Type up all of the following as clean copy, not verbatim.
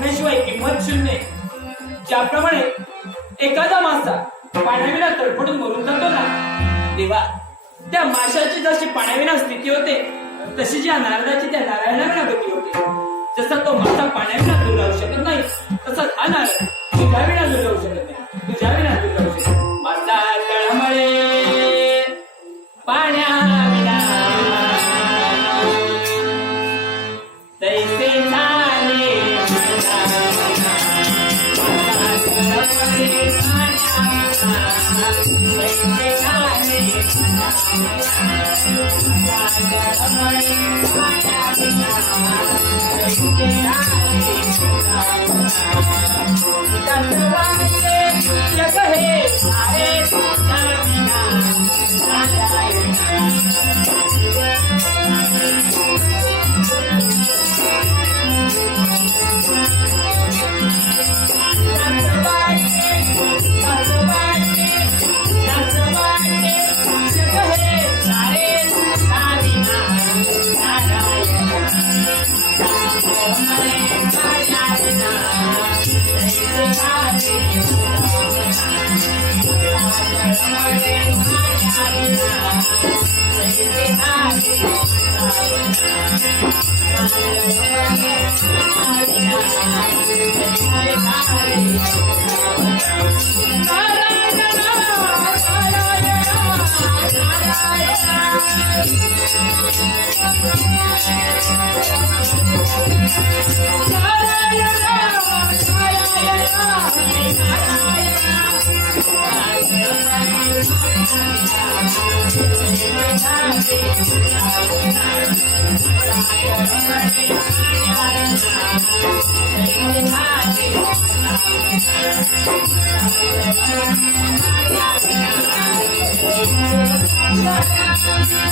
टाकण्याशिवाय किंमत शून्य. ज्याप्रमाणे एखादा मासा पाण्याविना तडफडून मरून जातो ना, तेव्हा त्या माशाची जशी पाण्याविना स्थिती होते, तशी ज्या नारळाची त्या नारायणाविना गती होते. जसा तो मासा पाण्याविना दूर राहू शकत नाही, तसाच हा नारळ तुझ्याविना दूर राहू शकत नाही, तुझ्याविना दूर राहू शकत नाही. मासा तळमळे पाण्याविना तैसे झाले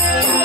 Thank you.